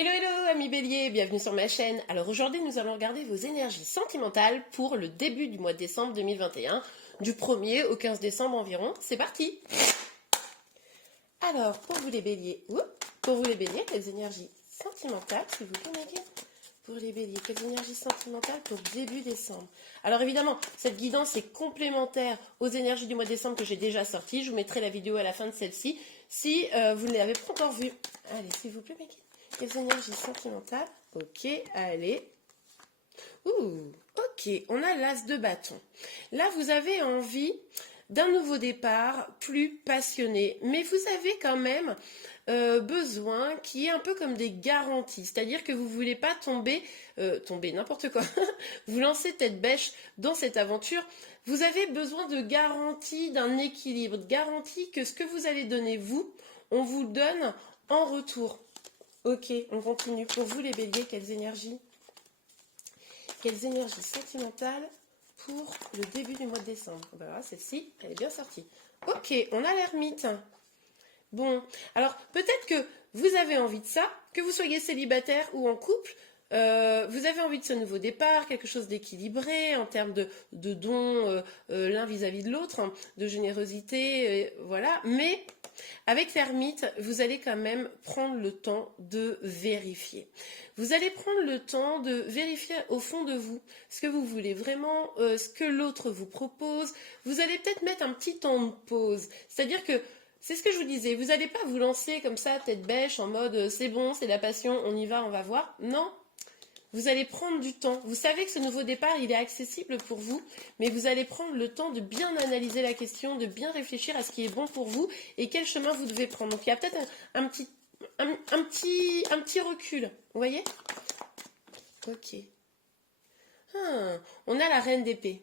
Hello hello amis bélier, bienvenue sur ma chaîne. Alors aujourd'hui nous allons regarder vos énergies sentimentales pour le début du mois de décembre 2021, du 1er au 15 décembre environ. C'est parti. Alors pour vous les béliers, quelles énergies sentimentales s'il vous plaît Megan? Pour les béliers, quelles énergies sentimentales pour début décembre? Alors évidemment, cette guidance est complémentaire aux énergies du mois de décembre que j'ai déjà sorties. Je vous mettrai la vidéo à la fin de celle-ci si vous ne l'avez pas encore vue. Allez s'il vous plaît Megan. Quelles énergies sentimentales? Ok, allez. Ok, on a l'as de bâton. Là, vous avez envie d'un nouveau départ plus passionné, mais vous avez quand même besoin qui est un peu comme des garanties, c'est-à-dire que vous ne voulez pas tomber n'importe quoi, vous lancez tête bêche dans cette aventure, vous avez besoin de garanties, d'un équilibre, de garanties que ce que vous allez donner vous, on vous le donne en retour. Ok, on continue. Pour vous les béliers, quelles énergies sentimentales pour le début du mois de décembre? Ben voilà, celle-ci, elle est bien sortie. Ok, on a l'ermite. Bon, alors peut-être que vous avez envie de ça, que vous soyez célibataire ou en couple, vous avez envie de ce nouveau départ, quelque chose d'équilibré en termes de dons l'un vis-à-vis de l'autre, hein, de générosité, voilà. Mais avec l'ermite, vous allez quand même prendre le temps de vérifier. Vous allez prendre le temps de vérifier au fond de vous ce que vous voulez vraiment, ce que l'autre vous propose. Vous allez peut-être mettre un petit temps de pause. C'est-à-dire que c'est ce que je vous disais, vous n'allez pas vous lancer comme ça, tête bêche, en mode c'est bon, c'est la passion, on y va voir. Non, vous allez prendre du temps. Vous savez que ce nouveau départ, il est accessible pour vous, mais vous allez prendre le temps de bien analyser la question, de bien réfléchir à ce qui est bon pour vous et quel chemin vous devez prendre. Donc il y a peut-être un petit recul, vous voyez? Ok. On a la reine d'épée.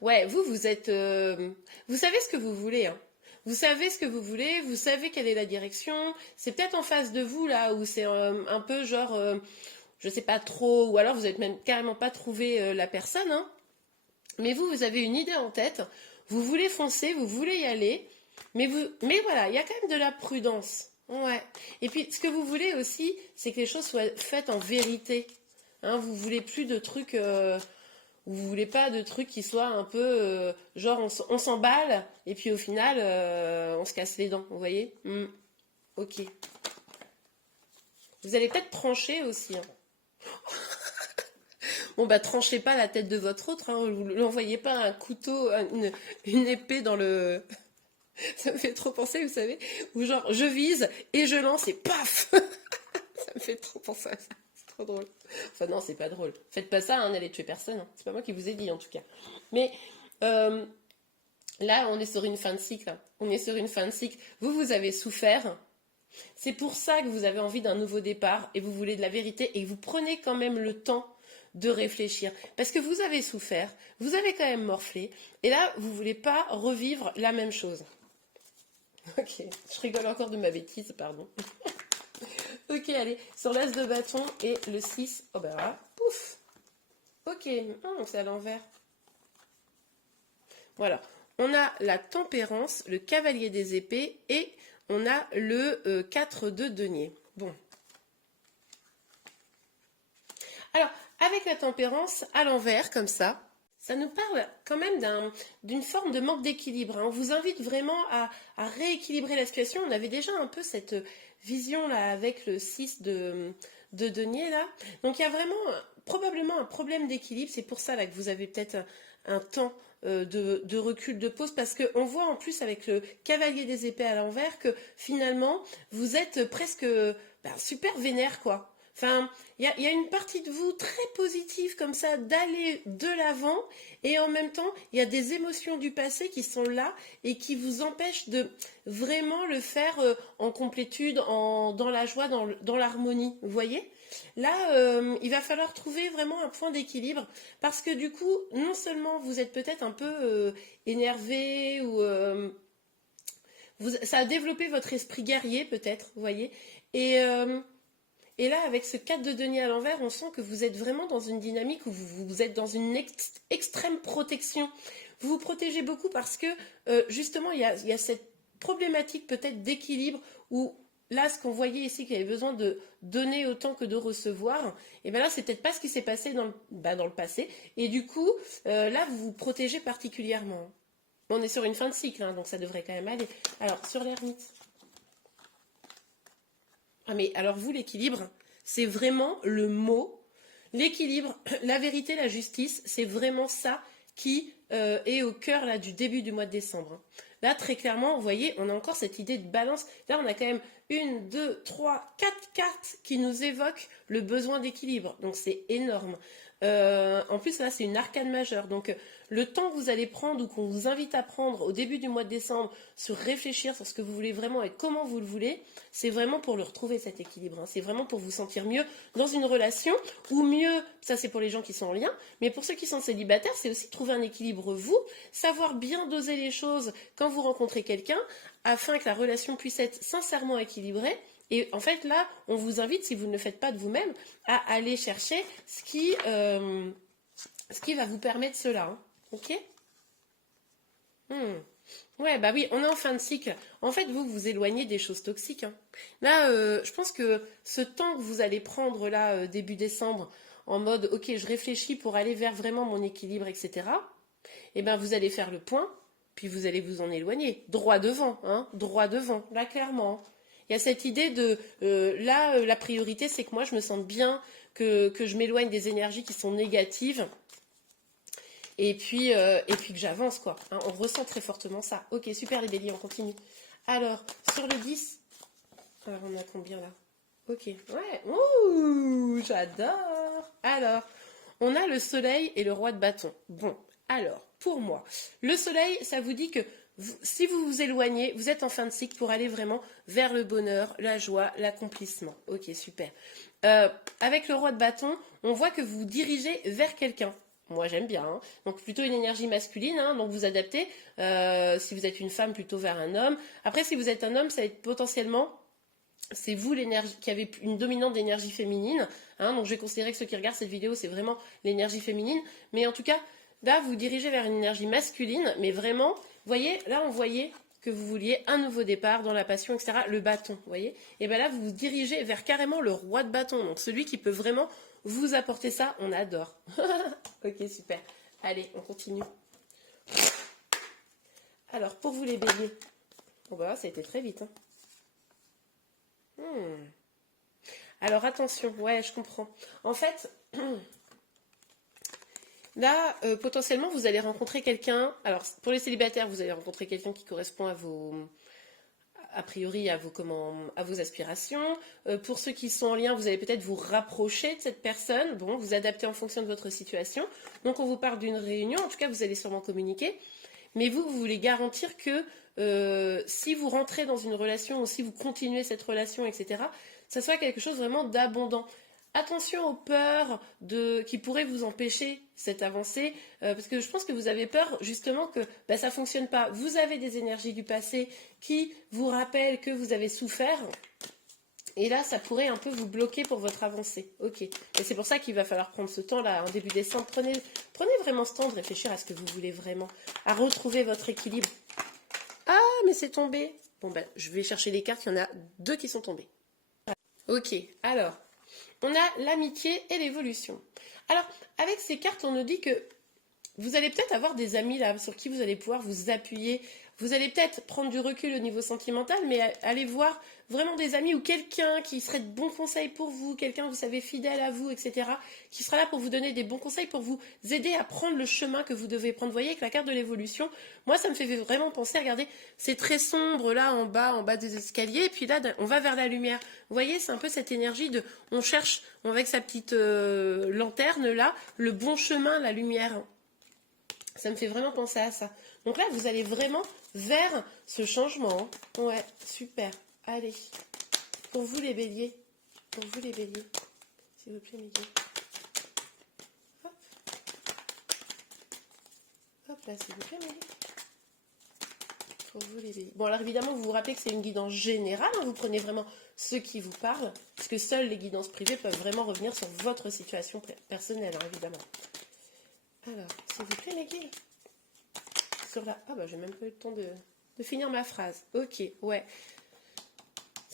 Ouais, vous êtes... vous savez ce que vous voulez, hein. Vous savez ce que vous voulez, vous savez quelle est la direction. C'est peut-être en face de vous, là, où c'est un peu genre... je sais pas trop, ou alors vous n'avez même carrément pas trouvé la personne, hein. Mais vous avez une idée en tête, vous voulez foncer, vous voulez y aller, mais voilà, il y a quand même de la prudence. Ouais. Et puis, ce que vous voulez aussi, c'est que les choses soient faites en vérité. Hein, vous voulez plus de trucs... vous voulez pas de trucs qui soient un peu genre on s'emballe et puis au final on se casse les dents, vous voyez? Ok. Vous allez peut-être trancher aussi, hein. Bon bah tranchez pas la tête de votre autre, hein. Vous n'envoyez pas un couteau, une épée dans le... Ça me fait trop penser, vous savez, ou genre je vise et je lance et paf. Ça me fait trop penser à ça. Trop drôle. Enfin non, c'est pas drôle. Faites pas ça, hein, n'allez tuer personne. Hein. C'est pas moi qui vous ai dit en tout cas. Mais là, on est sur une fin de cycle. Hein. On est sur une fin de cycle. Vous avez souffert. C'est pour ça que vous avez envie d'un nouveau départ et vous voulez de la vérité et vous prenez quand même le temps de réfléchir. Parce que vous avez souffert, vous avez quand même morflé et là, vous voulez pas revivre la même chose. Ok, je rigole encore de ma bêtise, pardon. Ok, allez, sur l'as de bâton et le 6. Oh bah voilà, pouf. Ok, c'est à l'envers. Voilà, on a la tempérance, le cavalier des épées et on a le 4 de denier. Bon. Alors, avec la tempérance à l'envers, comme ça nous parle quand même d'une forme de manque d'équilibre. Hein. On vous invite vraiment à rééquilibrer la situation. On avait déjà un peu cette vision là avec le 6 de denier là. Donc il y a vraiment probablement un problème d'équilibre. C'est pour ça là que vous avez peut-être un temps de recul, de pause, parce qu'on voit en plus avec le cavalier des épées à l'envers que finalement vous êtes presque super vénère quoi. Enfin, il y a une partie de vous très positive comme ça, d'aller de l'avant, et en même temps, il y a des émotions du passé qui sont là et qui vous empêchent de vraiment le faire en complétude, dans la joie, dans l'harmonie. Vous voyez? Là, il va falloir trouver vraiment un point d'équilibre parce que du coup, non seulement vous êtes peut-être un peu énervé ou ça a développé votre esprit guerrier peut-être, vous voyez, et là, avec ce 4 de denier à l'envers, on sent que vous êtes vraiment dans une dynamique où vous êtes dans une extrême protection. Vous vous protégez beaucoup parce que justement, il y a cette problématique peut-être d'équilibre où là, ce qu'on voyait ici, qu'il y avait besoin de donner autant que de recevoir, et bien là, c'est peut-être pas ce qui s'est passé dans le passé. Et du coup, là, vous vous protégez particulièrement. On est sur une fin de cycle, hein, donc ça devrait quand même aller. Alors, sur l'ermite. Ah, mais alors vous, l'équilibre, c'est vraiment le mot. L'équilibre, la vérité, la justice, c'est vraiment ça qui est au cœur là, du début du mois de décembre, hein. Là, très clairement, vous voyez, on a encore cette idée de balance. Là, on a quand même 1, 2, 3, 4 cartes qui nous évoquent le besoin d'équilibre. Donc, c'est énorme. En plus, là, c'est une arcane majeure. Donc, le temps que vous allez prendre ou qu'on vous invite à prendre au début du mois de décembre sur réfléchir sur ce que vous voulez vraiment et comment vous le voulez, c'est vraiment pour le retrouver, cet équilibre, hein. C'est vraiment pour vous sentir mieux dans une relation, ou mieux, ça c'est pour les gens qui sont en lien, mais pour ceux qui sont célibataires, c'est aussi trouver un équilibre, vous, savoir bien doser les choses quand vous rencontrez quelqu'un, afin que la relation puisse être sincèrement équilibrée. Et en fait, là, on vous invite, si vous ne le faites pas de vous-même, à aller chercher ce qui va vous permettre cela, hein. Ok? Ouais, bah oui, on est en fin de cycle. En fait, vous vous éloignez des choses toxiques, hein. Là, je pense que ce temps que vous allez prendre là, début décembre, en mode, ok, je réfléchis pour aller vers vraiment mon équilibre, etc. Eh ben, vous allez faire le point, puis vous allez vous en éloigner. Droit devant, hein, droit devant, là, clairement. Il y a cette idée de, là, la priorité, c'est que moi, je me sente bien, que je m'éloigne des énergies qui sont négatives, et puis que j'avance, quoi, hein. On ressent très fortement ça. Ok, super les béliers, on continue. Alors, sur le 10, alors on a combien là? Ok, ouais, ouh, j'adore. Alors, on a le soleil et le roi de bâton. Bon, alors, pour moi, le soleil, ça vous dit que si vous vous éloignez, vous êtes en fin de cycle pour aller vraiment vers le bonheur, la joie, l'accomplissement. Ok, super. Avec le roi de bâton, on voit que vous vous dirigez vers quelqu'un. Moi, j'aime bien, hein. Donc, plutôt une énergie masculine, hein, donc vous adaptez. Si vous êtes une femme, plutôt vers un homme. Après, si vous êtes un homme, ça va être potentiellement, c'est vous l'énergie qui avez une dominante d'énergie féminine, hein. Donc, je vais considérer que ceux qui regardent cette vidéo, c'est vraiment l'énergie féminine. Mais en tout cas, là, vous dirigez vers une énergie masculine, mais vraiment, vous voyez, là, on voyait que vous vouliez un nouveau départ dans la passion, etc. Le bâton, vous voyez. Et bien là, vous vous dirigez vers carrément le roi de bâton, donc celui qui peut vraiment vous apporter ça, on adore. Ok, super. Allez, on continue. Alors, pour vous les béliers. Bon bah, ça a été très vite, hein. Alors, attention, ouais, je comprends. En fait, là, potentiellement, vous allez rencontrer quelqu'un. Alors, pour les célibataires, vous allez rencontrer quelqu'un qui correspond à vos, a priori à vos aspirations. Pour ceux qui sont en lien, vous allez peut-être vous rapprocher de cette personne. Bon, vous adaptez en fonction de votre situation. Donc, on vous parle d'une réunion. En tout cas, vous allez sûrement communiquer. Mais vous voulez garantir que si vous rentrez dans une relation ou si vous continuez cette relation, etc., ça soit quelque chose vraiment d'abondant. Attention aux peurs qui pourraient vous empêcher cette avancée, parce que je pense que vous avez peur justement que ça ne fonctionne pas. Vous avez des énergies du passé qui vous rappellent que vous avez souffert, et là, ça pourrait un peu vous bloquer pour votre avancée. Ok. Et c'est pour ça qu'il va falloir prendre ce temps-là, en début décembre. Prenez vraiment ce temps de réfléchir à ce que vous voulez vraiment, à retrouver votre équilibre. Ah, mais c'est tombé. Bon, ben, je vais chercher les cartes. Il y en a 2 qui sont tombées. Ok, alors, on a l'amitié et l'évolution. Alors, avec ces cartes, on nous dit que vous allez peut-être avoir des amis là sur qui vous allez pouvoir vous appuyer. Vous allez peut-être prendre du recul au niveau sentimental, mais aller voir vraiment des amis ou quelqu'un qui serait de bons conseils pour vous, quelqu'un, vous savez, fidèle à vous, etc., qui sera là pour vous donner des bons conseils, pour vous aider à prendre le chemin que vous devez prendre. Vous voyez, avec la carte de l'évolution, moi, ça me fait vraiment penser, regardez, c'est très sombre là, en bas des escaliers, et puis là, on va vers la lumière. Vous voyez, c'est un peu cette énergie de, on cherche, avec sa petite lanterne là, le bon chemin, la lumière. Ça me fait vraiment penser à ça. Donc là, vous allez vraiment vers ce changement. Ouais, super. Allez. Pour vous les béliers. Pour vous les béliers. S'il vous plaît, Miguel. Hop. Hop là, s'il vous plaît, Miguel. Pour vous les béliers. Bon, alors évidemment, vous vous rappelez que c'est une guidance générale. Hein, vous prenez vraiment ceux qui vous parlent. Parce que seules les guidances privées peuvent vraiment revenir sur votre situation personnelle, hein, évidemment. Alors, s'il vous plaît, Miguel. Sur la... Ah bah j'ai même pas eu le temps de finir ma phrase. Ok, ouais.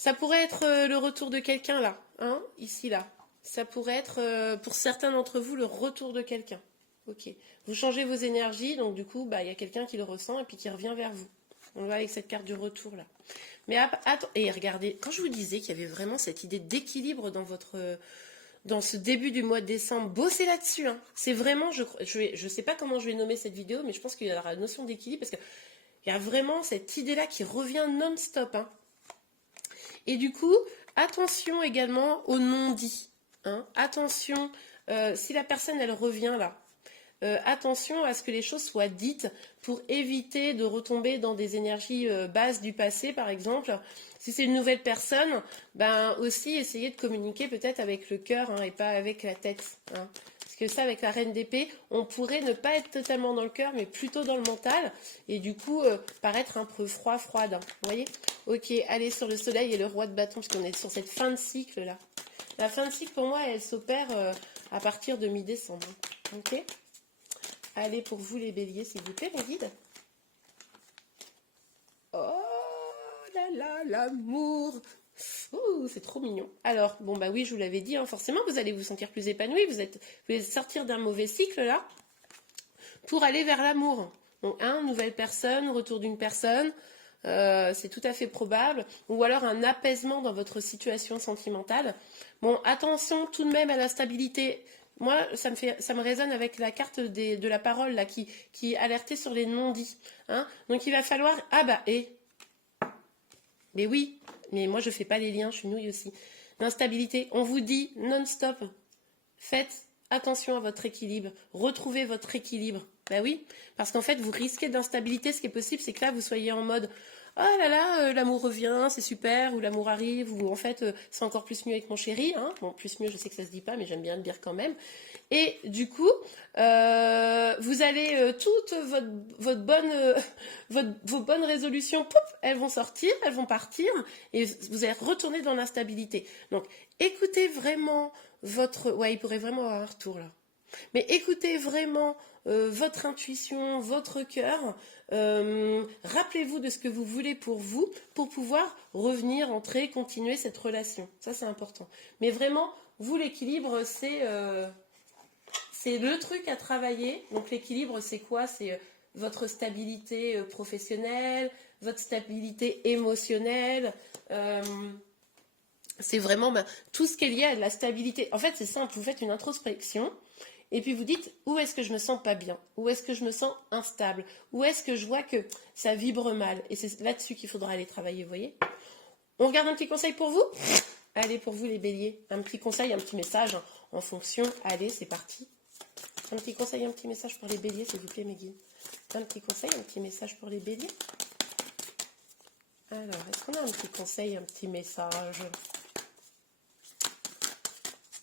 Ça pourrait être le retour de quelqu'un là, hein, ici là. Ça pourrait être pour certains d'entre vous le retour de quelqu'un. Ok. Vous changez vos énergies, donc du coup, bah, il y a quelqu'un qui le ressent et puis qui revient vers vous. On va avec cette carte du retour là. Mais attends, et regardez, quand je vous disais qu'il y avait vraiment cette idée d'équilibre dans ce début du mois de décembre, bossez là-dessus. Hein. C'est vraiment, je sais pas comment je vais nommer cette vidéo, mais je pense qu'il y aura la notion d'équilibre parce que il y a vraiment cette idée-là qui revient non-stop. Hein. Et du coup, attention également aux non-dits. Hein. Attention, si la personne, elle revient là, attention à ce que les choses soient dites pour éviter de retomber dans des énergies basses du passé, par exemple. Si c'est une nouvelle personne, ben aussi essayez de communiquer peut-être avec le cœur hein, et pas avec la tête. Hein. Parce que ça, avec la reine d'épée, on pourrait ne pas être totalement dans le cœur, mais plutôt dans le mental, et du coup paraître un peu froide. Hein. Vous voyez? Ok, allez sur le soleil et le roi de bâton, parce qu'on est sur cette fin de cycle là. La fin de cycle, pour moi, elle s'opère à partir de mi-décembre. Ok? Allez, pour vous les béliers, s'il vous plaît, mes guides. Oh là là, l'amour. Ouh, c'est trop mignon. Alors, bon bah oui, je vous l'avais dit, hein, forcément, vous allez vous sentir plus épanoui. Vous allez sortir d'un mauvais cycle là pour aller vers l'amour. Donc, nouvelle personne, retour d'une personne, c'est tout à fait probable. Ou alors un apaisement dans votre situation sentimentale. Bon, attention tout de même à la stabilité. Moi, ça me résonne avec la carte de la parole là, qui alertait sur les non-dits. Hein. Donc il va falloir... Ah bah, mais oui, mais moi je fais pas les liens, je suis nouille aussi. L'instabilité, on vous dit non-stop, faites attention à votre équilibre, retrouvez votre équilibre. Bah oui, parce qu'en fait vous risquez d'instabilité, ce qui est possible c'est que là vous soyez en mode oh là là, l'amour revient, c'est super, ou l'amour arrive, ou en fait c'est encore plus mieux avec mon chéri. Hein. Bon, plus mieux, je sais que ça se dit pas, mais j'aime bien le dire quand même. Et du coup, vous allez toutes vos bonnes résolutions, poup, elles vont sortir, elles vont partir, et vous allez retourner dans l'instabilité. Donc, écoutez vraiment ouais, il pourrait vraiment avoir un retour là. Mais écoutez vraiment votre intuition, votre cœur. Rappelez-vous de ce que vous voulez pour vous, pour pouvoir revenir, entrer, continuer cette relation. Ça, c'est important. Mais vraiment, vous, l'équilibre, c'est le truc à travailler. Donc, l'équilibre, c'est quoi? C'est votre stabilité professionnelle, votre stabilité émotionnelle. C'est vraiment tout ce qui est lié à la stabilité. En fait, c'est simple. Vous faites une introspection. Et puis vous dites, où est-ce que je me sens pas bien? Où est-ce que je me sens instable? Où est-ce que je vois que ça vibre mal? Et c'est là-dessus qu'il faudra aller travailler, vous voyez? On regarde un petit conseil pour vous? Allez, pour vous les béliers, un petit conseil, un petit message hein, en fonction. Allez, c'est parti. Un petit conseil, un petit message pour les béliers, s'il vous plaît, mes guides. Un petit conseil, un petit message pour les béliers. Alors, est-ce qu'on a un petit conseil, un petit message?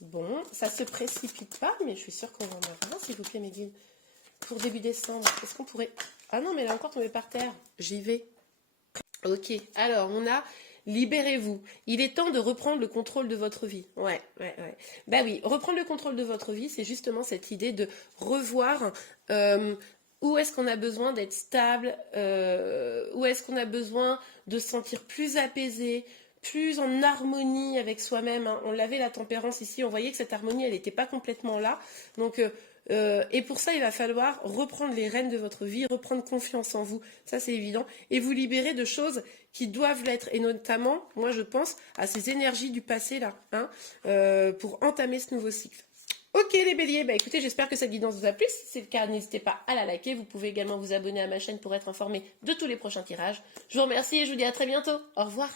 Bon, ça se précipite pas, mais je suis sûre qu'on va en avoir un, s'il vous plaît, mes guides. Pour début décembre, est-ce qu'on pourrait... Ah non, mais elle est encore tombée par terre. J'y vais. Ok, alors on a... Libérez-vous. Il est temps de reprendre le contrôle de votre vie. Ouais. Bah oui, reprendre le contrôle de votre vie, c'est justement cette idée de revoir où est-ce qu'on a besoin d'être stable, où est-ce qu'on a besoin de se sentir plus apaisé, plus en harmonie avec soi-même. Hein. On l'avait la tempérance ici, on voyait que cette harmonie, elle n'était pas complètement là. Donc, et pour ça, il va falloir reprendre les rênes de votre vie, reprendre confiance en vous, ça c'est évident, et vous libérer de choses qui doivent l'être, et notamment, moi je pense, à ces énergies du passé là, hein, pour entamer ce nouveau cycle. Ok les béliers, bah écoutez, j'espère que cette guidance vous a plu. Si c'est le cas, n'hésitez pas à la liker. Vous pouvez également vous abonner à ma chaîne pour être informé de tous les prochains tirages. Je vous remercie et je vous dis à très bientôt. Au revoir.